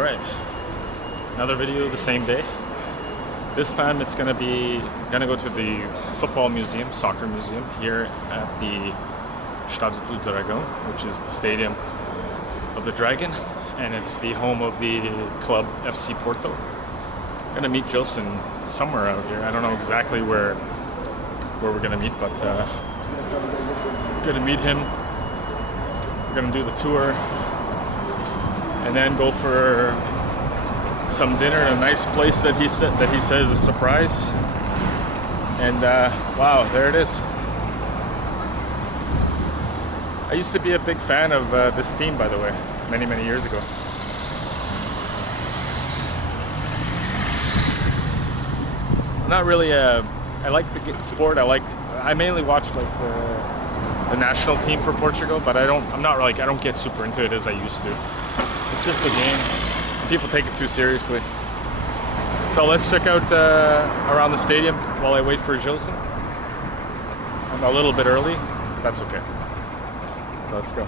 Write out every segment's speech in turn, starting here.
All right, another video the same day. This time it's gonna go to the football museum, soccer museum here at the Estádio do Dragão, which is the stadium of the Dragon, and it's the home of the club FC Porto. I'm gonna meet Gilson somewhere out here. I don't know exactly where we're gonna meet, but gonna meet him. We're gonna do the tour and then go for some dinner in a nice place that he says is a surprise. And wow, there it is. I used to be a big fan of this team, by the way, many years ago. I'm not really I like the sport. I mainly watch like the national team for Portugal, but I don't get super into it as I used to. It's just a game. People take it too seriously. So let's check out around the stadium while I wait for Gilson. I'm a little bit early, but that's okay. So let's go.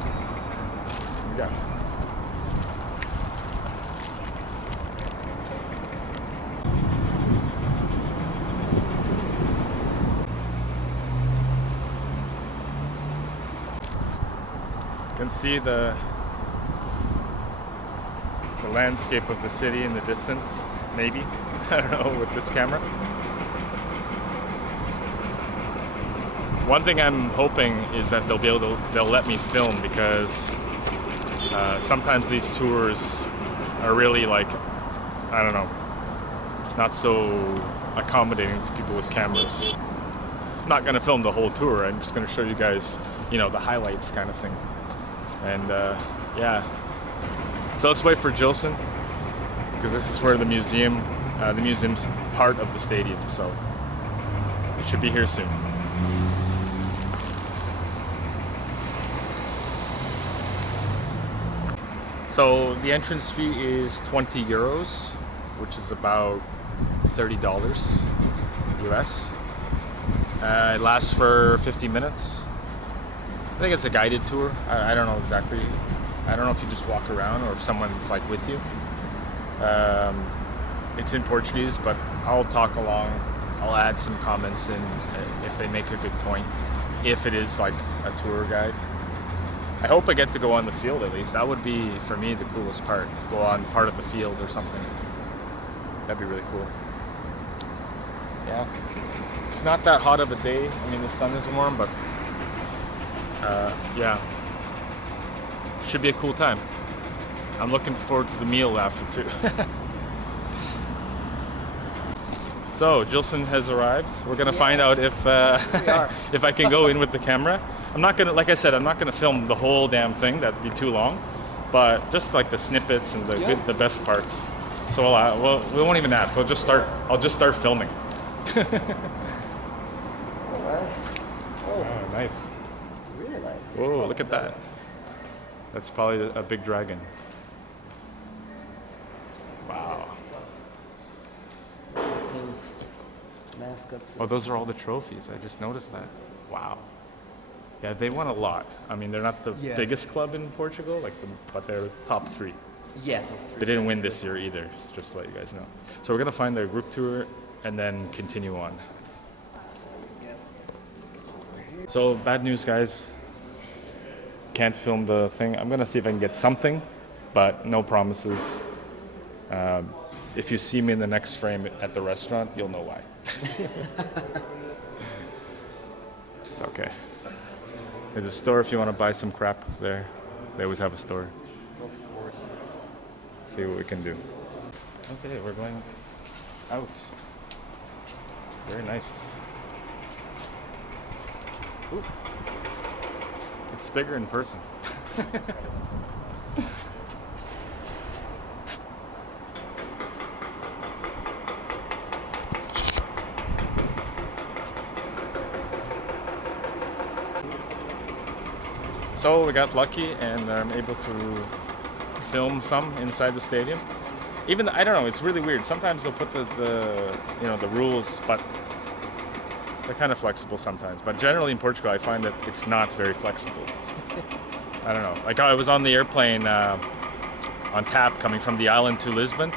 We got it. You can see the landscape of the city in the distance, maybe. I don't know with this camera. One thing I'm hoping is that they'll let me film, because sometimes these tours are really like, I don't know, not so accommodating to people with cameras. I'm not gonna film the whole tour. I'm just gonna show you guys, the highlights kind of thing. And yeah. So let's wait for Gilson, because this is where the museum's part of the stadium, so it should be here soon. So the entrance fee is 20 euros, which is about $30 US. It lasts for 50 minutes. I think it's a guided tour. I don't know exactly. I don't know if you just walk around or if someone's like with you. It's in Portuguese, but I'll talk along. I'll add some comments in if they make a good point, if it is like a tour guide. I hope I get to go on the field at least. That would be, for me, the coolest part, to go on part of the field or something. That'd be really cool. Yeah. It's not that hot of a day. I mean, the sun is warm, but yeah. Should be a cool time. I'm looking forward to the meal after too. So Gilson has arrived. We're gonna find out if if I can go in with the camera. I'm not gonna, like I said, I'm not gonna film the whole damn thing. That'd be too long. But just like the snippets and the best parts. So we won't even ask. I'll just start filming. Oh, nice. Really nice. Whoa, look at that. That's probably a big dragon. Wow. Teams, mascots. Oh, those are all the trophies. I just noticed that. Wow. Yeah, they won a lot. I mean, they're not the biggest club in Portugal, but they're top three. Yeah, top three. They didn't win this year either, just to let you guys know. So we're gonna find their group tour and then continue on. So bad news, guys. Can't film the thing. I'm gonna see if I can get something, but no promises. If you see me in the next frame at the restaurant, you'll know why. It's okay. There's a store if you want to buy some crap there. They always have a store. Of course. See what we can do. Okay, we're going out. Very nice. Ooh. It's bigger in person. So we got lucky and I'm able to film some inside the stadium. Even I don't know, it's really weird. Sometimes they'll put the rules, but they're kind of flexible sometimes. But generally in Portugal, I find that it's not very flexible. I don't know. Like I was on the airplane on tap coming from the island to Lisbon.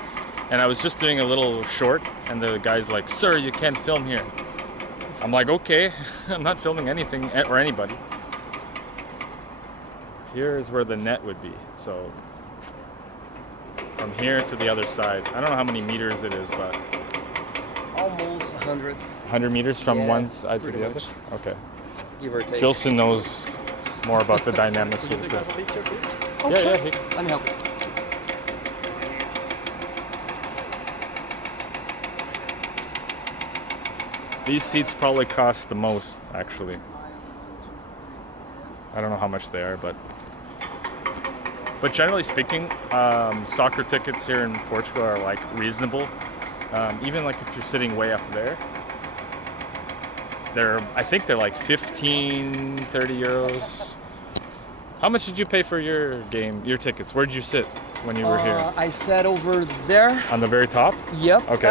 And I was just doing a little short, and the guy's like, "Sir, you can't film here." I'm like, "Okay, I'm not filming anything or anybody." Here is where the net would be. So from here to the other side, I don't know how many meters it is, but Almost 100, 100 meters from Yeah, one side to pretty the much. other? Okay. give or take. Gilson knows more about the dynamics of this. Oh, Yeah, sure. yeah. Let me help you. These seats probably cost the most, actually. I don't know how much they are, but generally speaking, soccer tickets here in Portugal are like reasonable. Even like if you're sitting way up there, I think they're like 15, 30 euros. How much did you pay for your tickets? Where did you sit when you were here? I sat over there. On the very top? Yep. Okay.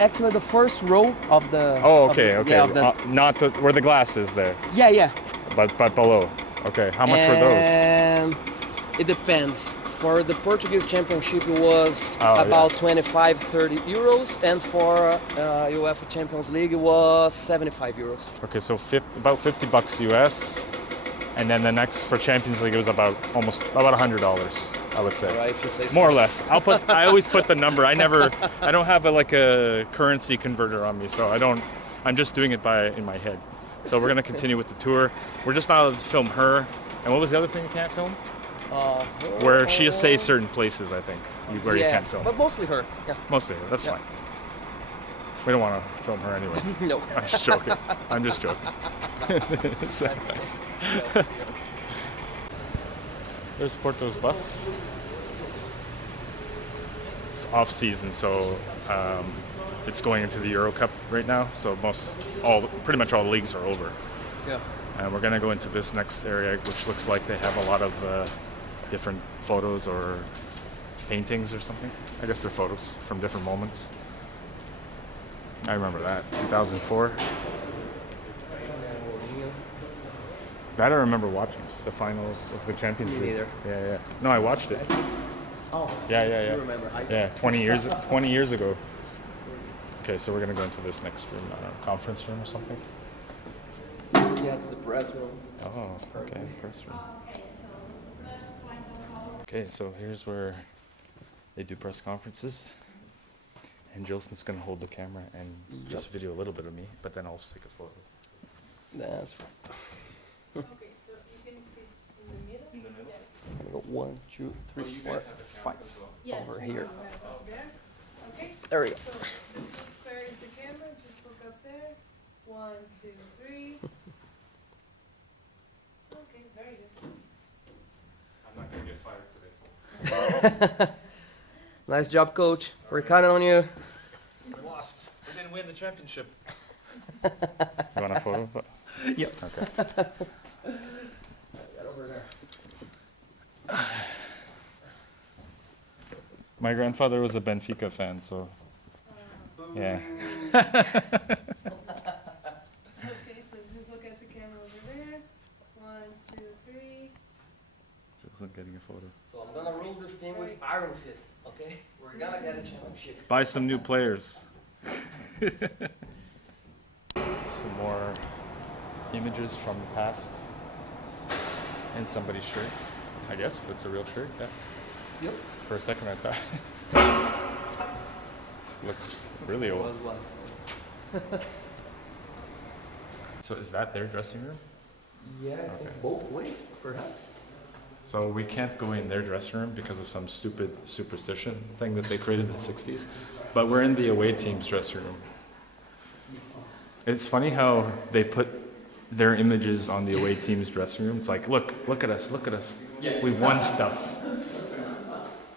Actually, the first row of the. Oh, of okay, the- okay. Yeah, of the, Not to, where the glass is there, yeah. but below. Okay. How much were those? And it depends. For the Portuguese Championship, it was Oh, about 25, 30 euros, and for UEFA Champions League, it was 75 euros. Okay, so about $50 US, and then the next for Champions League it was about $100, I would say. All right, if you say so. More or less. I always put the number. I don't have a currency converter on me, so I'm just doing it in my head. So we're gonna continue with the tour. We're just not allowed to film her. And what was the other thing you can't film? Where she says certain places, I think, where you can't film. But mostly her. Yeah. Mostly, that's Yeah. fine. We don't want to film her anyway. No. I'm just joking. I'm just joking. There's Porto's bus. It's off season, so it's going into the Euro Cup right now. So pretty much all the leagues are over. Yeah. And we're gonna go into this next area, which looks like they have a lot of different photos or paintings or something. I guess they're photos from different moments. I remember that, 2004. That I remember watching, the finals of the Champions Me League. neither. Yeah. No, I watched it. Oh. Yeah. You remember? Yeah, 20 years ago. Okay, so we're gonna go into this next room, I don't know, conference room or something. Yeah, it's the press room. Oh, okay, press room. Okay, so here's where they do press conferences. And Gilson's gonna hold the camera and just video a little bit of me, but then I'll just take a photo. That's right. Okay, so you can sit in the middle? In the middle? I'm gonna go 1, 2, 3, 4, 5. Yes. Over here. Up there. Okay, There we go. so which square is the camera? Just look up there. 1, 2, 3. Okay, very good. I'm not gonna get fired today. Nice job, coach. We're counting on you. We lost. We didn't win the championship. You want a photo? Yep. Okay. Right over there. My grandfather was a Benfica fan, so yeah. Okay, so just look at the camera over there. 1, 2, 3. Just getting a photo. So I'm gonna rule this team with iron fist, okay? We're gonna get a championship. Buy some new players. Some more images from the past. And somebody's shirt. I guess that's a real shirt, yeah. Yep. For a second I thought. Looks really old. Was one. So is that their dressing room? Yeah, I Okay. think both ways, perhaps. So we can't go in their dressing room because of some stupid superstition thing that they created in the 60s. But we're in the away team's dressing room. It's funny how they put their images on the away team's dressing room. It's like, look at us. We've won stuff.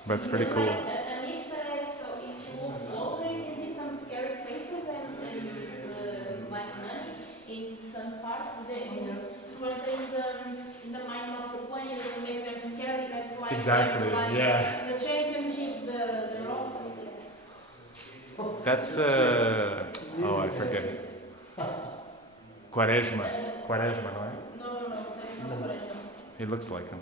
But it's pretty cool. An Easter egg, so if you look closer, you can see some scary faces and like money in some parts. This is to enter in the mind of the player to make them scary. That's why Exactly, like, yeah. the championship, the rock. That's oh, I forget it. Quaresma, no? No, that's not what I know. He looks like him.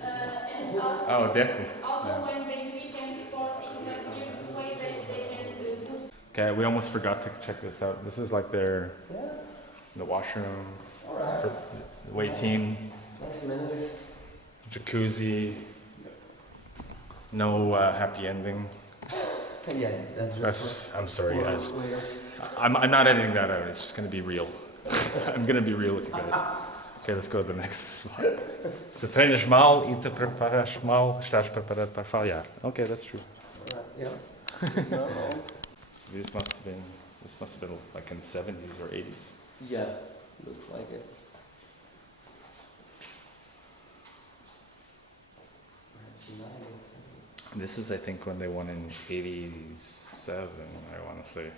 And Oh, Deco. Also, when Benfica and Sporting come here to play, they can do. Okay, we almost forgot to check this out. This is like their the washroom, for the away team, Nice amenities. jacuzzi. No happy ending. Yeah, that's just I'm sorry, guys. players. I'm not editing that out. It's just gonna be real. I'm gonna be real with you guys. Okay, let's go to the next spot. Se treinas mal e te preparas mal, estás preparado para falhar. Okay, that's true. Yeah. No. So this must have been like in the 70s or 80s. Yeah, looks like it. This is, I think, when they won in '87. I want to say.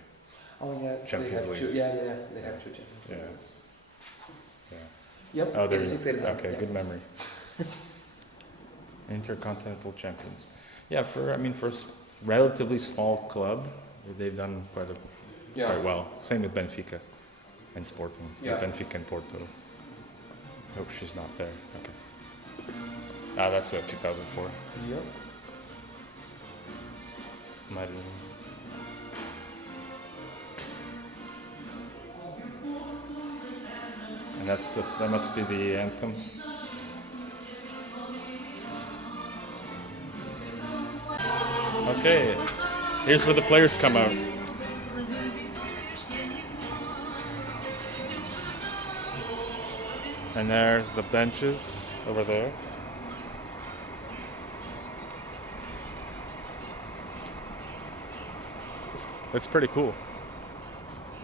Oh yeah, Champions they have League. two. Yeah, they have two Champions Yeah. League. Yeah. Yep. Oh, there. 86, 87, Okay, yeah. good memory. Intercontinental champions. Yeah, for a relatively small club, they've done quite well. Same with Benfica and Sporting. Yeah. Benfica and Porto. Hope she's not there. Okay. Ah, that's 2004. Yep. Marinho. And that must be the anthem. Okay, here's where the players come out. And there's the benches over there. It's pretty cool.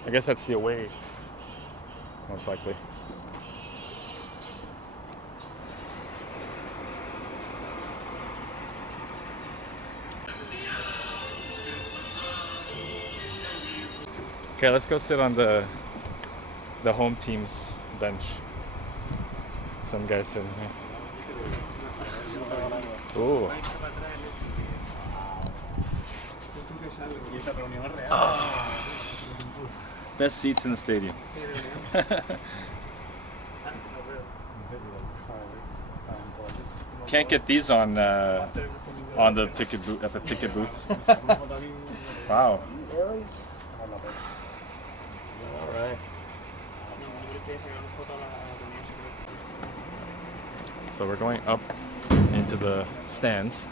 I guess that's the away, most likely. Okay, let's go sit on the home team's bench. Some guy sitting here. Ooh. Best seats in the stadium. Can't get these on the ticket booth at the ticket booth. Wow. Really? All right. So we're going up into the stands,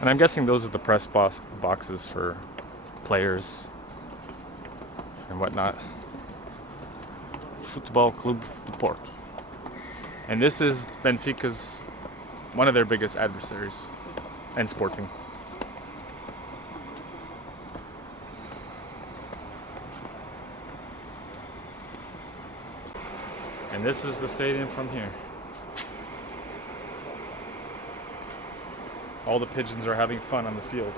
and I'm guessing those are the press boxes for players and whatnot. Futebol Clube do Porto, and this is Benfica's one of their biggest adversaries, and Sporting. And this is the stadium from here. All the pigeons are having fun on the field.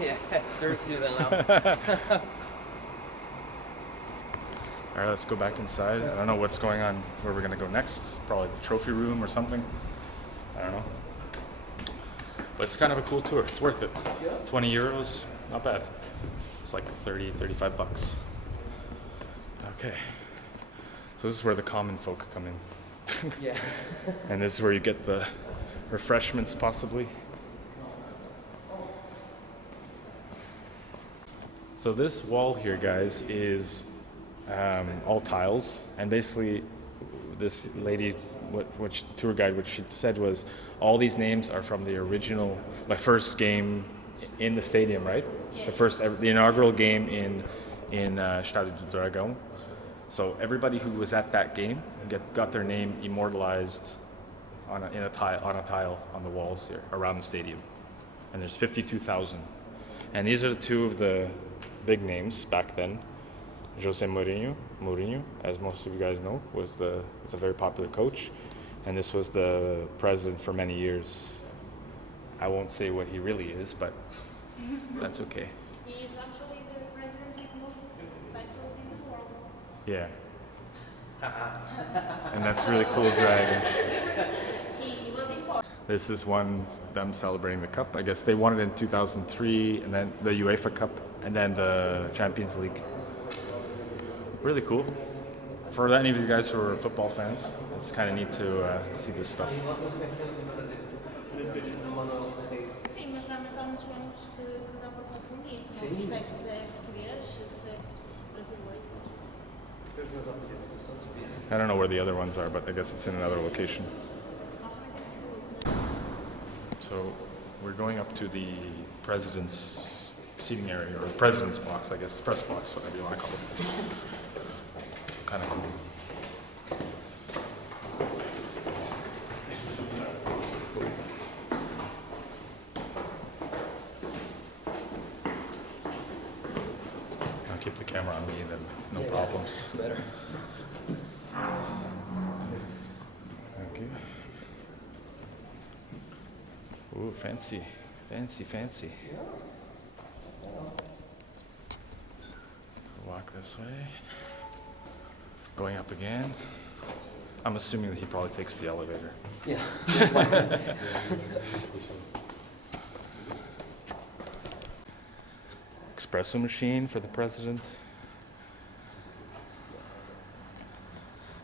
Yeah, it's their season now. All right, let's go back inside. I don't know what's going on, where we're gonna go next. Probably the trophy room or something. I don't know. But it's kind of a cool tour. It's worth it. 20 euros, not bad. It's like 30, 35 bucks. Okay. So this is where the common folk come in. Yeah. And this is where you get the refreshments, possibly. So this wall here, guys, is all tiles, and basically this lady, which the tour guide, what she said was, all these names are from the original, like first game in the stadium, right? Yes. The inaugural game in Estádio do Dragão. So everybody who was at that game got their name immortalized on a tile on the walls here around the stadium, and there's 52,000. And these are the two of the big names back then. Jose Mourinho, as most of you guys know, was a very popular coach, and this was the president for many years. I won't say what he really is, but that's okay. He is actually the president with most titles in the world. Yeah. And that's really cool, Dragon. He was important. This is them celebrating the cup. I guess they won it in 2003, and then the UEFA Cup, and then the Champions League. Really cool. For any of you guys who are football fans, it's kind of neat to see this stuff. Manuel Ferreira. Sim, mas realmente há muitos nomes que dá para confundir. Não Sim. se percebe se é português, se é brasileiro. Os meus apelidos do Santos Pires. I don't know where the other ones are, but I guess it's in another location. So we're going up to the president's seating area, or president's box, I guess, press box, whatever you want to call it. Kind of cool. I'll keep the camera on me, then no problems. It's better. Thank you. Ooh, fancy, fancy, fancy. Walk this way. Going up again. I'm assuming that he probably takes the elevator. Yeah. Espresso machine for the president.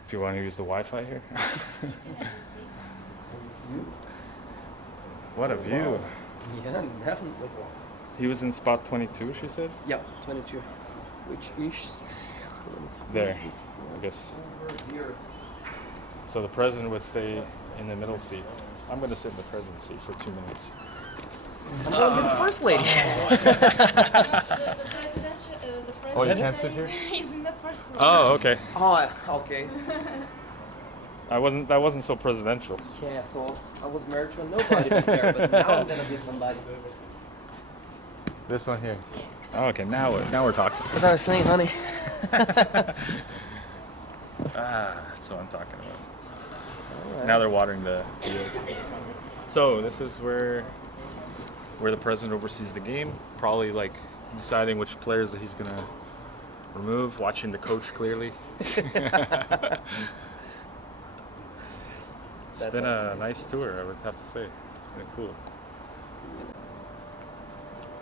If you want to use the Wi-Fi here. What a view. Yeah, definitely. He was in spot 22, she said? Yeah, 22. Which is There, I guess. over here. So the president would stay in the middle seat. I'm going to sit in the president's seat for 2 minutes. I'm going to be the first lady. The presidential. Oh, you can't sit here? He's in the first one. Oh, okay. Oh, okay. That wasn't so presidential. Yeah, so I was married to a nobody there, but now I'm gonna be somebody. This one here. Oh, okay, now we're talking. As I was saying, honey. That's what I'm talking about. Now they're watering the field. So this is where the president oversees the game, probably like deciding which players that he's gonna remove, watching the coach clearly. It's been a nice tour, I would have to say. Been cool.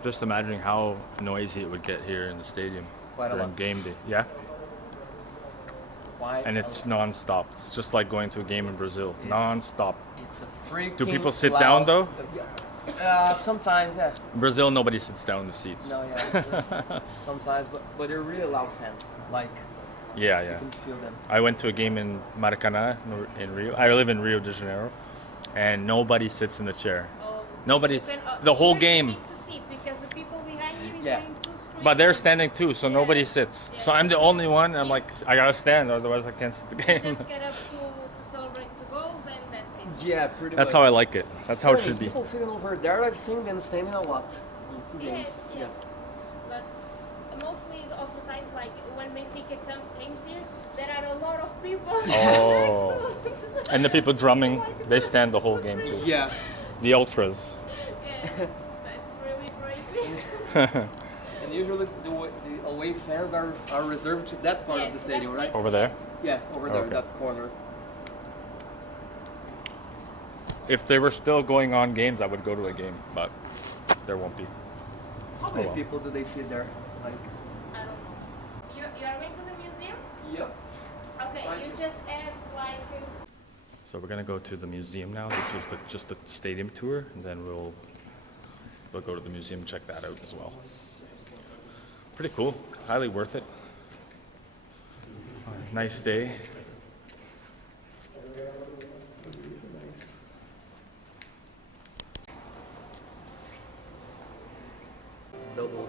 Just imagining how noisy it would get here in the stadium Quite a during lot. game day. Yeah, Why? and it's non-stop. It's just like going to a game in Brazil. Non-stop. It's a freaking. Do people sit loud- down though? Sometimes, yeah. Brazil, nobody sits down in the seats. No, yeah. Sometimes, but they're really loud fans. Like Yeah, you yeah. can feel them. I went to a game in Maracanã in Rio. I live in Rio de Janeiro, and nobody sits in the chair. Nobody, You can, the whole you game. need to sit because the people behind you is Yeah. going too straight. But they're standing too, so nobody Yeah. sits. So Yeah. I'm the only one. I'm like, I gotta stand, otherwise I can't sit the game. Just get up to celebrate the goals and that's it. Yeah, pretty That's much. how I like it. That's how it should be. People sitting over there, I've seen them standing a lot in some games. Yes, yes. But mostly of the time, like when Benfica comes here, there are a lot of people. Oh. And the people drumming, they stand the whole game too. Yeah. The ultras. Yes, that's really crazy. And usually the away fans are reserved to that part of the Yes, stadium, that- right? Over there. Yeah, over there, Okay. that corner. If they were still going on games, I would go to a game, but there won't be. How many well. people do they feed there? Like, I don't know. You are going to the museum? yeah. Okay, Try you to. just add like. So we're gonna go to the museum now. This was just the stadium tour, and then we'll go to the museum and check that out as well. Pretty cool. Highly worth it. Nice day. Double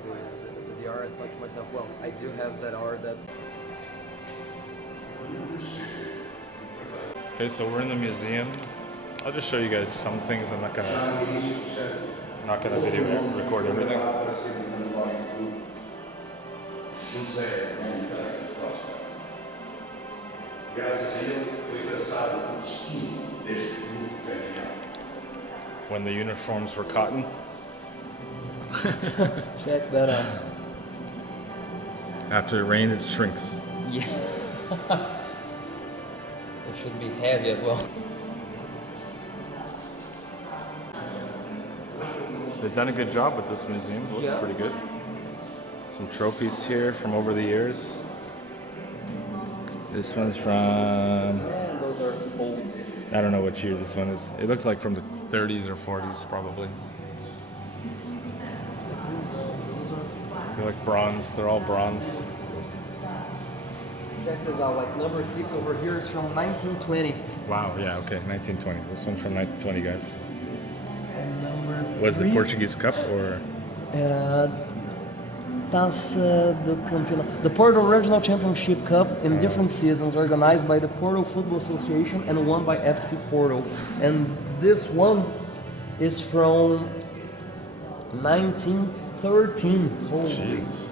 the art. I thought to myself, well, I do have that art that. Okay, so we're in the museum. I'll just show you guys some things. I'm not gonna video record everything. When the uniforms were cotton. Check that out. After it rains, it shrinks. Yeah. It should be heavy as well. They've done a good job with this museum. It looks Yeah. pretty good. Some trophies here from over the years. This one's from And those are old. I don't know which year this one is. It looks like from the 30s or 40s, probably. They're like bronze. They're all bronze. Check this out, like number 6 over here is from 1920. Wow, yeah, okay, 1920. This one's from 1920, guys. And number Was it 3, Portuguese Cup or? Taça do Campeonato. The Porto Regional Championship Cup in different seasons, organized by the Porto Football Association and won by FC Porto. And this one is from 1913. Holy. Jeez.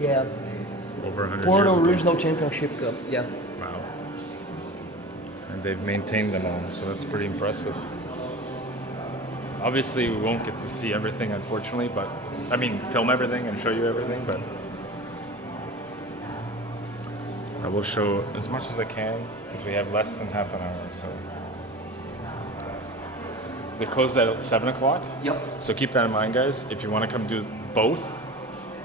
Yeah. Over 100 Porto years ago. Regional Championship Cup. Yeah. Wow. And they've maintained them all, so that's pretty impressive. Obviously, we won't get to see everything, unfortunately, but I mean, film everything and show you everything, but I will show as much as I can because we have less than half an hour. So they close at 7 o'clock. Yep. So keep that in mind, guys. If you want to come do both,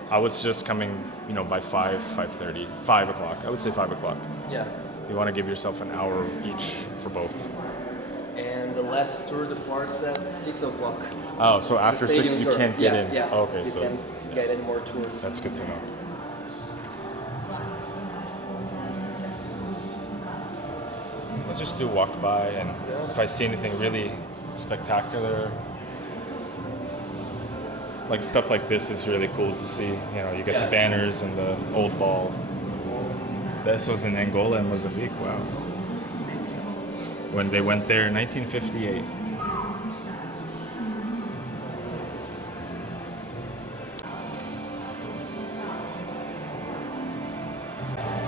I would suggest coming, by 5:30, 5 o'clock. I would say 5 o'clock. Yeah. You want to give yourself an hour each for both. And the last tour departs at 6 o'clock. Oh, so after The 6 stadium you tour. can't get Yeah, in. yeah. Oh, okay, You so can get in more tours. that's good to know. I'll just do walk by, and if I see anything really spectacular, like stuff like this is really cool to see. You get Yeah. the banners and the old ball. This was in Angola and Mozambique. Wow. When they went there in 1958.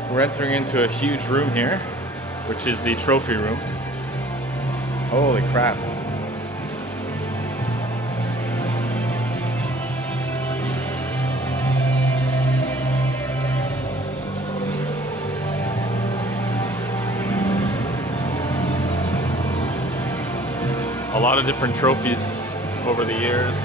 We're entering into a huge room here, which is the trophy room. Holy crap. A lot of different trophies over the years.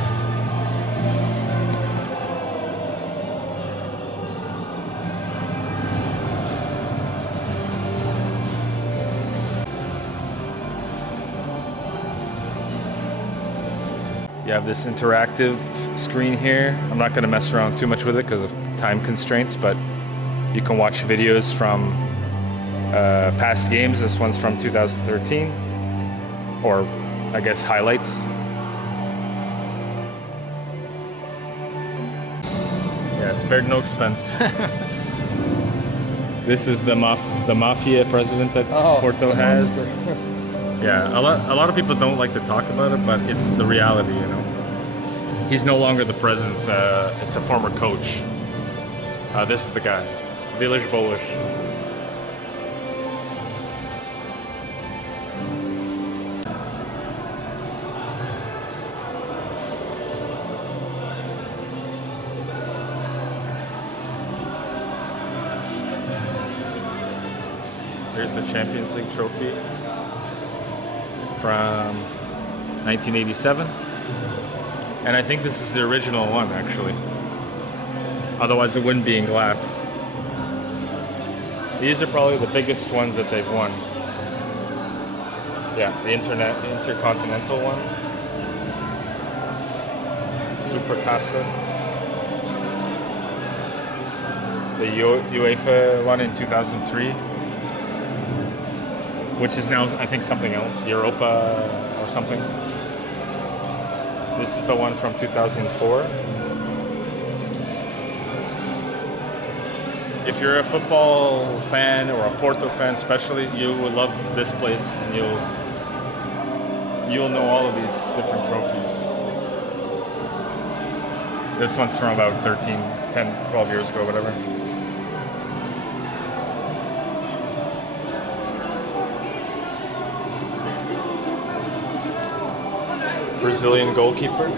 You have this interactive screen here. I'm not going to mess around too much with it because of time constraints, but you can watch videos from past games. This one's from 2013, or I guess highlights. Yeah, spared no expense. This is the mafia president that Porto has. Yeah, a lot of people don't like to talk about it, but it's the reality, He's no longer the president. It's a former coach. This is the guy, Village Bolish. Here's the Champions League trophy from 1987. And I think this is the original one, actually. Otherwise it wouldn't be in glass. These are probably the biggest ones that they've won. Yeah, the Intercontinental one. Super Taça. The UEFA one in 2003. Which is now, I think, something else. Europa or something. This is the one from 2004. If you're a football fan or a Porto fan especially, you will love this place and you'll know all of these different trophies. This one's from about 10, 12 years ago, whatever. Brazilian goalkeeper.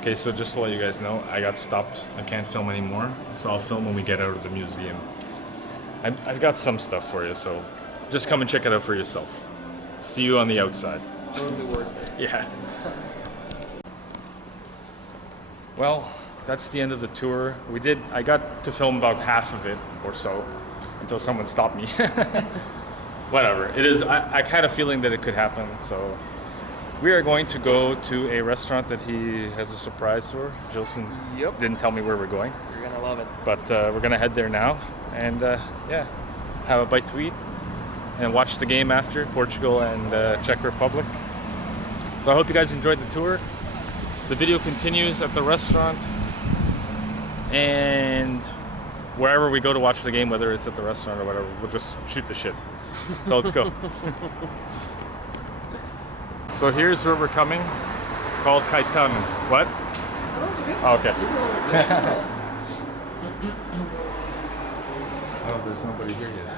Okay, so just to let you guys know, I got stopped. I can't film anymore, so I'll film when we get out of the museum. I've got some stuff for you, so just come and check it out for yourself. See you on the outside. Totally worth it. Yeah. Well, that's the end of the tour. I got to film about half of it or so until someone stopped me. Whatever. It is, I had a feeling that it could happen, so we are going to go to a restaurant that he has a surprise for. Gilson didn't tell me where we're going. You're gonna love it. But we're gonna head there now and yeah, have a bite to eat and watch the game after Portugal and Czech Republic. So I hope you guys enjoyed the tour. The video continues at the restaurant and wherever we go to watch the game, whether it's at the restaurant or whatever, we'll just shoot the shit. So let's go. So here's where we're coming, called Caetano. What? Oh, okay. Oh, there's nobody here yet.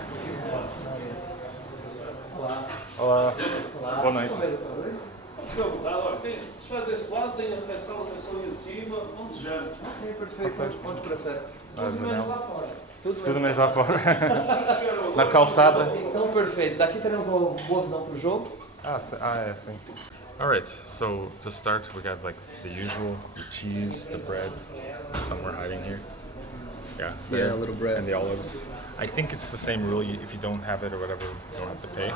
Olá. Boa noite. Espera desse lado, tem a peça ali de cima, onde já. Ok, perfeito. Onde prefere? Tudo menos lá fora. Tudo menos lá fora. Na calçada. Então, perfeito. Daqui teremos uma boa visão pro jogo. Yeah, sim. All right, so to start, we got like the usual, the cheese, the bread, somewhere hiding here. Yeah, there, a little bread. and the olives. I think it's the same rule. If you don't have it or whatever, you don't have to pay.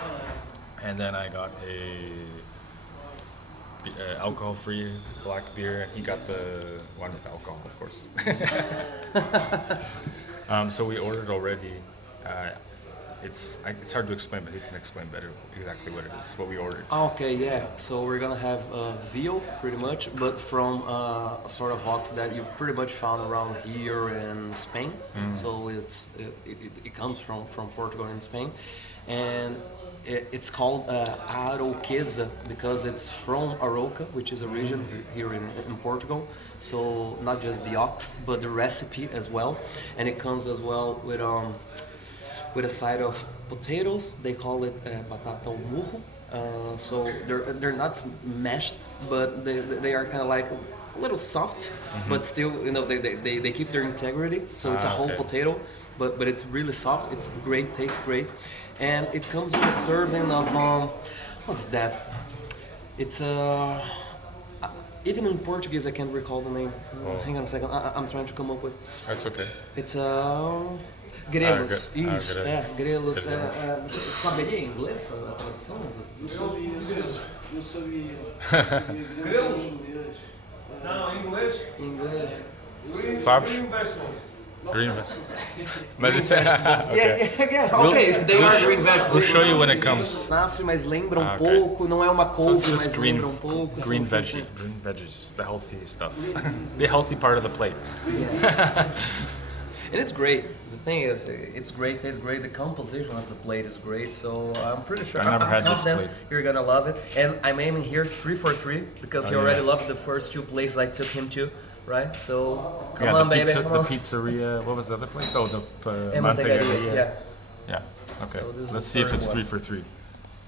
And then I got a alcohol-free black beer. He got the one with alcohol, of course. So we ordered already. It's hard to explain, but he can explain better exactly what it is, what we ordered. Okay, yeah. So we're gonna have veal, pretty much, but from a sort of ox that you pretty much found around here in Spain. So it comes from Portugal and Spain, and it's called Aroquesa because it's from Aroca, which is a region here in Portugal. So not just the ox, but the recipe as well, and it comes as well with a side of potatoes. They call it batata ao murro. So they're not mashed, but they are kind of like a little soft, but still, they keep their integrity. So it's a whole potato, but it's really soft. It's great, tastes great, and it comes with a serving of what's that? It's even in Portuguese I can't recall the name. Hang on a second. I'm trying to come up with. That's okay. It's grelos. Isso, grelhos. grelos. Você saberia em inglês a tradução dos Eu sabia. Grelos? Não, em inglês? em inglês? Sabes? Green vegetables. Green vegetables. But it's Yeah, okay, they are green vegetables. We'll show you when it comes. Espinafre, mas lembra Ah, ok. pouco, não é uma So couve, it's mas just green, lembra pouco. green veggies, the healthy stuff, the healthy part of the plate. And it's great. The thing is, it's great, tastes great. The composition of the plate is great. So I'm pretty sure. I never I'm had this confident plate. You're gonna love it. And I'm aiming here 3 for 3 because he Oh, already yeah. loved the first 2 places I took him to, right? So come Yeah, on, the baby, pizza, come the on. pizzeria. What was the other place? Oh, the Mantecaria, yeah. Yeah. Okay. So this is Let's the see if third it's one. 3 for 3.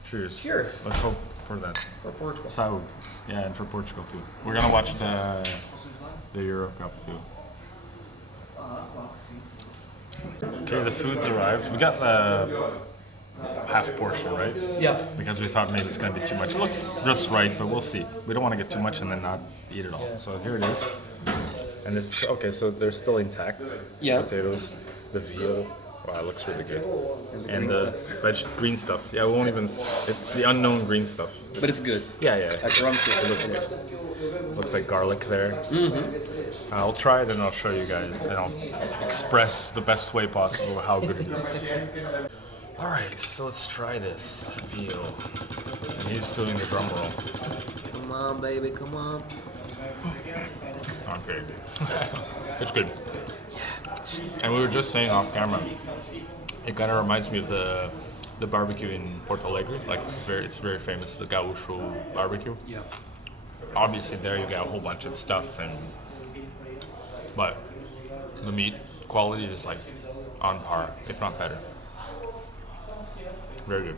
Cheers. Cheers. Let's hope for that. For Portugal. Saúde. Yeah, and for Portugal too. We're gonna watch the Euro Cup too. Okay, the food's arrived. We got the half portion, right? Yeah. Because we thought maybe it's gonna be too much. It looks just right, but we'll see. We don't want to get too much and then not eat it all. So here it is. And it's okay. So they're still intact. Yeah. Potatoes, the veal. Wow, it looks really good. And green the green stuff. Yeah, we won't even. It's the unknown green stuff. But it's good. Yeah. I promise you. It looks good. Looks like garlic there. I'll try it and I'll show you guys and I'll express the best way possible how good it is. All right, so let's try this veal. And he's doing the drum roll. Come on, baby, come on. Okay, it's good. And we were just saying off camera, it kind of reminds me of the barbecue in Porto Alegre. Like it's very famous, the Gaúcho barbecue. Yeah. Obviously there you get a whole bunch of stuff but the meat quality is like on par, if not better. Very good.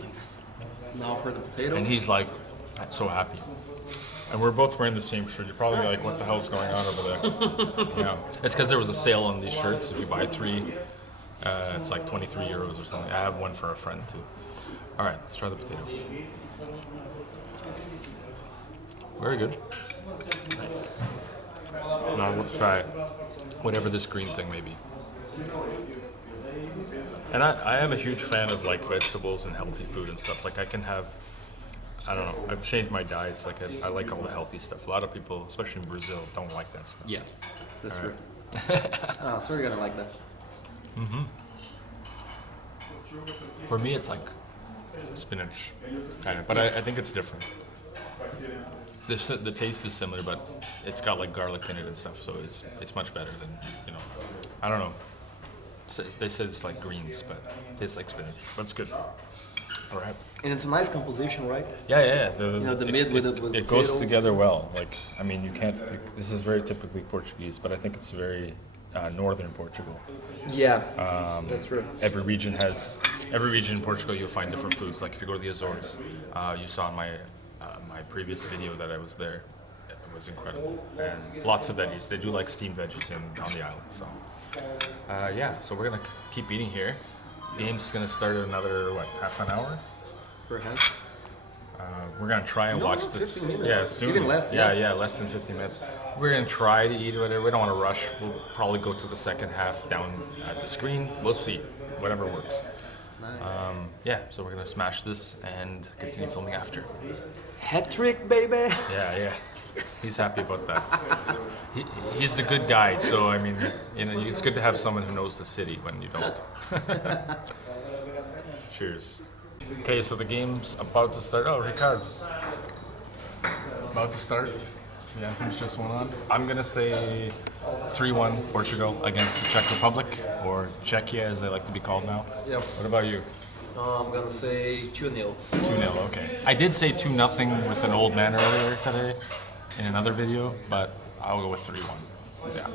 Nice. Now for the potato. And he's like so happy. And we're both wearing the same shirt. You're probably like, what the hell's going on over there? Yeah. It's because there was a sale on these shirts. If you buy 3, it's like 23 euros or something. I have one for a friend too. All right, let's try the potato. Very good. Nice. Now we'll try whatever this green thing may be. And I am a huge fan of like vegetables and healthy food and stuff. Like I can have, I don't know, I've changed my diets. Like I like all the healthy stuff. A lot of people, especially in Brazil, don't like that stuff. Yeah, that's true. So we're gonna like that. For me, it's like spinach, kind of. But I think it's different. The taste is similar, but it's got like garlic in it and stuff. So it's much better than, you know, I don't know. They said it's like greens, but it tastes like spinach. But it's good. All right. And it's a nice composition, right? Yeah. The mid with the it goes potatoes. together well. Like, I mean, you can't. This is very typically Portuguese, but I think it's very northern Portugal. Yeah, that's true. Every region in Portugal you'll find different foods. Like if you go to the Azores, you saw in my previous video that I was there. It was incredible, and lots of veggies. They do like steamed veggies on the island. So yeah, so we're gonna keep eating here. Game's gonna start in another half an hour. Perhaps. We're gonna try and watch this. 15 minutes. Yeah, soon. Even less. Yeah, less than 15 minutes. We're gonna try to eat whatever. We don't want to rush. We'll probably go to the second half down at the screen. We'll see. Whatever works. Nice. Yeah, so we're gonna smash this and continue filming after. Hat trick, baby. Yeah. He's happy about that. He's the good guide, so I mean, you know, it's good to have someone who knows the city when you don't. Cheers. Okay, so the game's about to start. Oh, Ricardo. About to start. The anthem's just went on. I'm gonna say 3-1 Portugal against the Czech Republic, or Czechia as they like to be called now. Yep. What about you? I'm gonna say 2-0. 2-0, okay. I did say 2-0 with an old man earlier today in another video, but I'll go with 3-1. Yeah,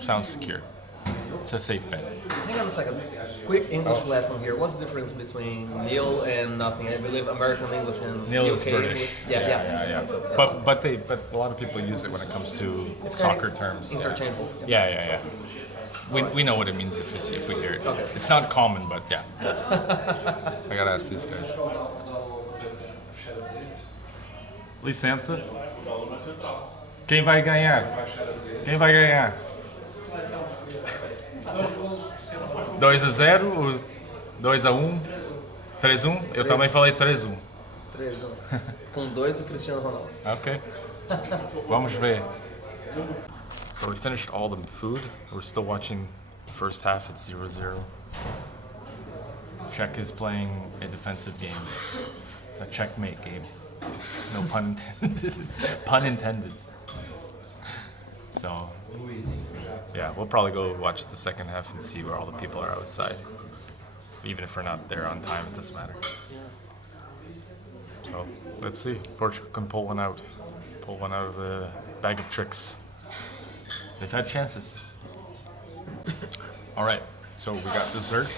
sounds secure. It's a safe bet. Hang on a second. Quick English lesson here. What's the difference between nil and nothing? I believe American English and Nil is UK British. English. Yeah. Yeah. That's it. But a lot of people use it when it comes to It's soccer kind of terms. interchangeable. Yeah. We know what it means if we hear it. Okay. It's not common, but yeah. I gotta ask these guys. Licença. Quem vai ganhar? Quem vai ganhar? 2-0 ou 2-1? 3-1? Eu também falei 3-1. 3-1. Com 2 do Cristiano Ronaldo. Okay. Vamos ver. So we finished all the food. We're still watching the first half. It's 0-0. Czech is playing a defensive game. A checkmate game. No pun intended. Pun intended. So, yeah, we'll probably go watch the second half and see where all the people are outside. Even if we're not there on time, it doesn't matter. So, let's see. Portugal can pull one out. Pull one out of the bag of tricks. They've had chances. All right, so we got dessert,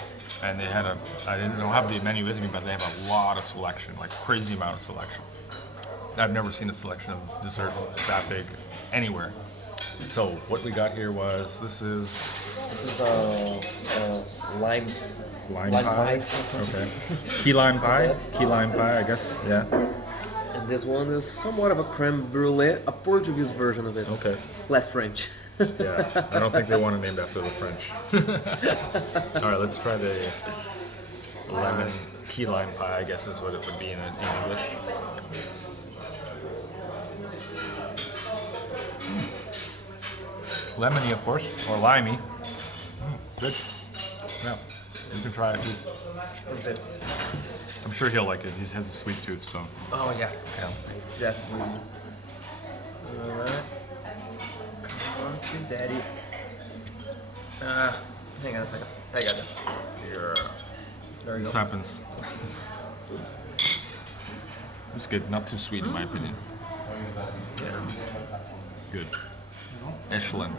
and they had I don't have the menu with me, but they have a lot of selection, like crazy amount of selection. I've never seen a selection of dessert that big anywhere. So what we got here was, this is Lime pie. or something. Okay. Key lime pie, I guess, yeah. And this one is somewhat of a creme brulee, a Portuguese version of it. Okay. Less French. Yeah, I don't think they want it named after the French. All right, let's try the lemon key lime pie, I guess is what it would be in English. Lemony, of course, or limey. Good. Yeah, you can try it too. That's it. I'm sure he'll like it. He has a sweet tooth, so. Oh yeah. Yeah. I definitely do. Alright. Come on to daddy. Hang on a second. I got this. Here. There we This go. happens. It's good. Not too sweet, in my opinion. Yeah. Good. Excellent.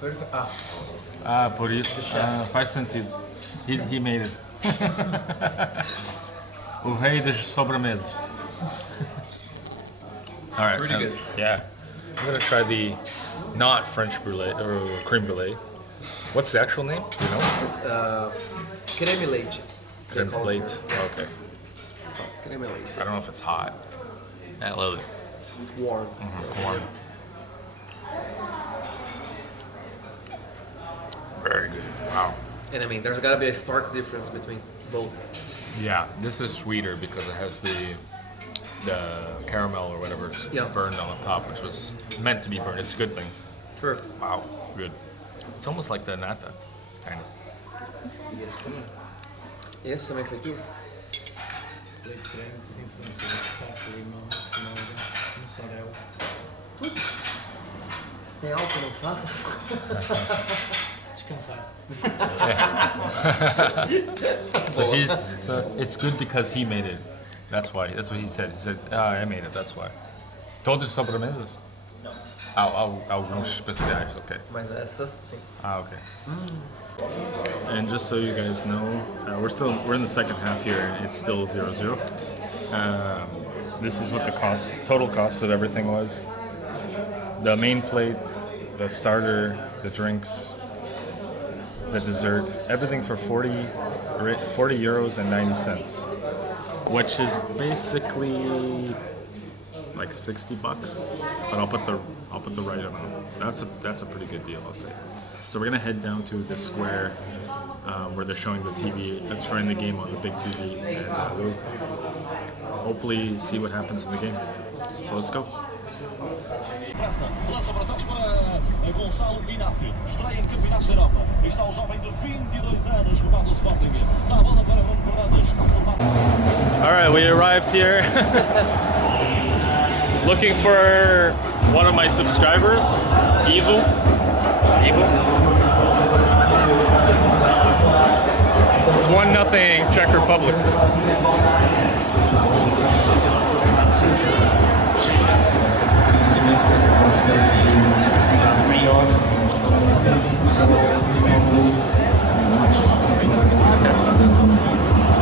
Perfect. Por isso. Faz sentido. He made it. O rei das sobremesas. All right. Pretty good. Yeah. I'm gonna try the not French brulee or creme brulee. What's the actual name? Do you know? It's creme leite. Creme brulee. Okay. So, creme leite. I don't know if it's hot. I love it. It's warm. Warm. Wow. And I mean, there's gotta be a stark difference between both. Yeah, this is sweeter because it has the caramel or whatever it's burned on the top, which was meant to be burned. It's a good thing. Sure. Wow, good. It's almost like the nata, kind of. Esse também foi tudo? Leite creme, pudim francês, taco, limão, escamada, mussarela. Tudo. Tem algo que não faças? Descansar. So it's good because he made it. That's why. That's what he said. He said, I made it. That's why. Todas sobremesas? Não. Alguns especiais, okay. Mas essas, sim. Okay. And just so you guys know, we're in the second half here, and it's still 0-0. This is what the total cost of everything was. The main plate, the starter, the drinks, the dessert, everything for 40 euros and 90 cents, which is basically like 60 bucks. But I'll put the right amount. That's a pretty good deal, I'll say. So we're gonna head down to the square where they're showing the TV, showing the game on the big TV, and we'll hopefully see what happens in the game. So let's go. Lança para toques para Gonçalo Inácio, estreia em Campeonatos da Europa. Está o jovem de 22 anos, formado no Sporting. Dá a bola para Bruno Fernandes, formado. Alright, we arrived here looking for one of my subscribers, Ivo. It's 1-0 Czech Republic.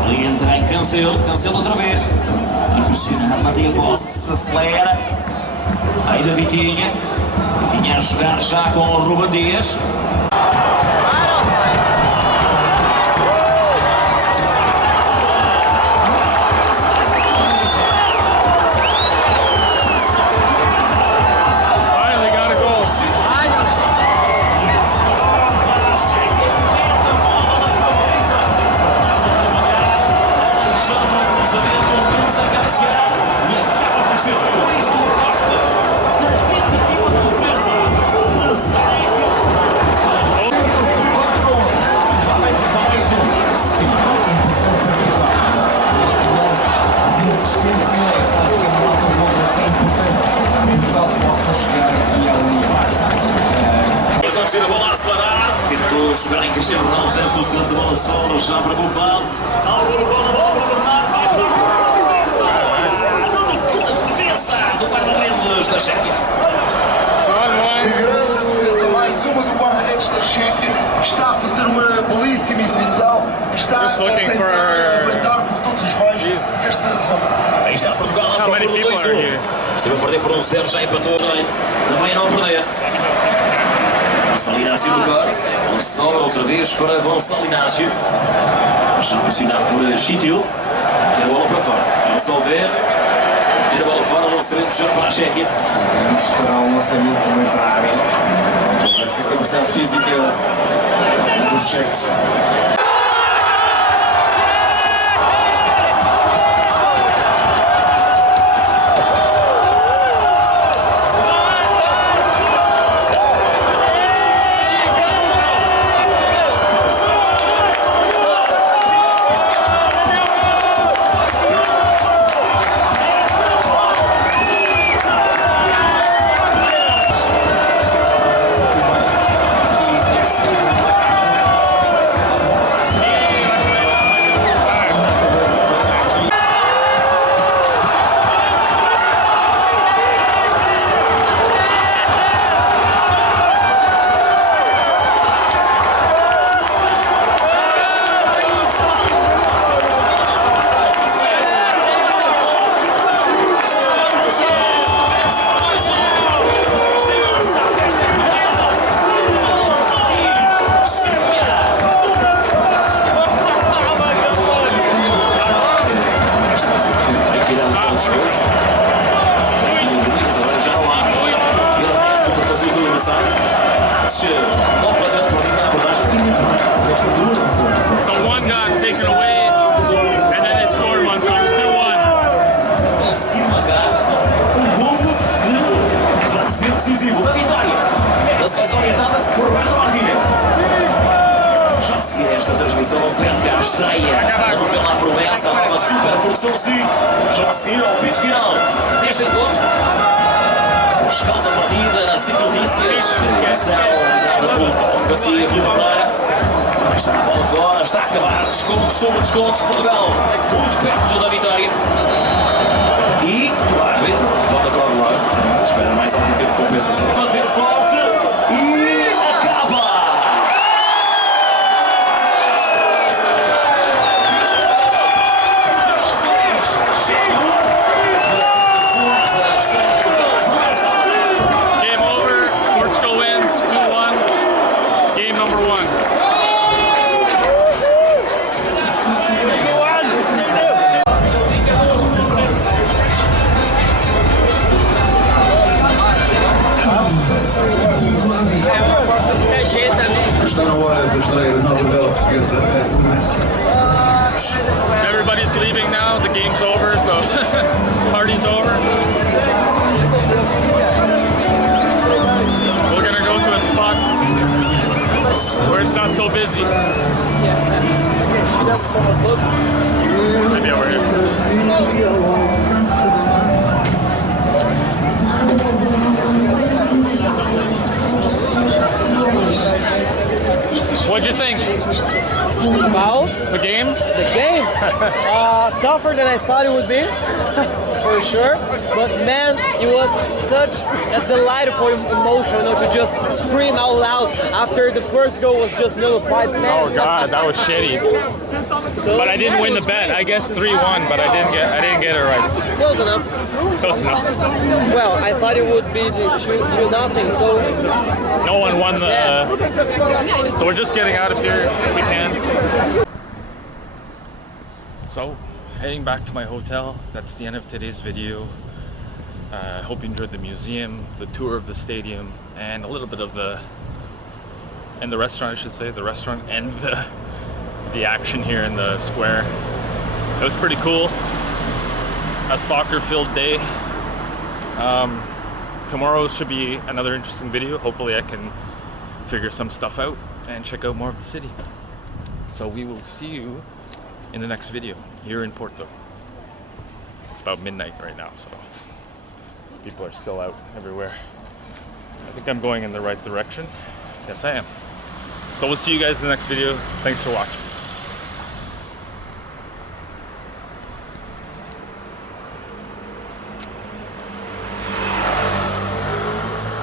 Ali entra em Cancelo outra vez. Impressionado, mantém a posse, acelera. Ainda Vitinha a jogar já com o Ruben Dias. A bola a acelerar, tentou jogar em Cristiano Ronaldo, sem sucesso, a bola sobra já para Buffon. Alguma bola, que defesa do guarda-redes da Chequia. Grande defesa, mais uma do guarda-redes da Chequia, que está a fazer uma belíssima exibição, está a tentar aguentar por todos os meios este resultado. Aí está Portugal, a procura do 2-1. Esteve a perder por 1-0, já empatou, também não a perder. Gonçalo Inácio do corte, sobra outra vez para Gonçalo Inácio, já pressionado por Chitil, tira a bola para fora, vamos só ver, tira a bola fora, lançamento já para a Chequia. Vamos esperar um lançamento também para a área. Essa capacidade física dos checos. shot taken away, and then they scored one, so it's 2-1. Conseguiu marcar golo que vai ser decisivo na vitória da seleção orientada por Roberto Martínez. Já a seguir esta transmissão, não perca a estreia da novela A Promessa, a nova superprodução SIC. Já a seguir ao pico final deste encontro. O escaldo da partida, 5 notícias, edição ligada pelo Paulo Garcia e Filipe Pereira. Está a bola fora, está a acabar, descontos sobre descontos, Portugal muito perto da vitória. E o árbitro volta para o relógio, espera mais algum tempo de compensação. Manter forte e acaba! Game over, Portugal wins 2-1. Game number 1. Está na hora da estreia da nova novela portuguesa A Promessa. Everybody's leaving now, the game's over, so party's over. We're gonna go to a spot where it's not so busy. Maybe over here. What'd you think? About The game? the game, tougher than I thought it would be, for sure. But man, it was such a delightful emotion, you know, to just scream out loud after the first goal was just nullified. Man. Oh god, that was shitty. So, But I didn't win the bet. I guessed 3-1, but I didn't get it right. Close enough. Close enough. Well, I thought it would be 2-0, so No one won the. So we're just getting out of here if we can. So, heading back to my hotel. That's the end of today's video. I hope you enjoyed the museum, the tour of the stadium, and a little bit of the restaurant, I should say, the restaurant and the action here in the square. It was pretty cool. A soccer-filled day. Tomorrow should be another interesting video. Hopefully I can figure some stuff out and check out more of the city. So we will see you in the next video here in Porto. It's about midnight right now, so people are still out everywhere. I think I'm going in the right direction. Yes, I am. So we'll see you guys in the next video. Thanks for watching.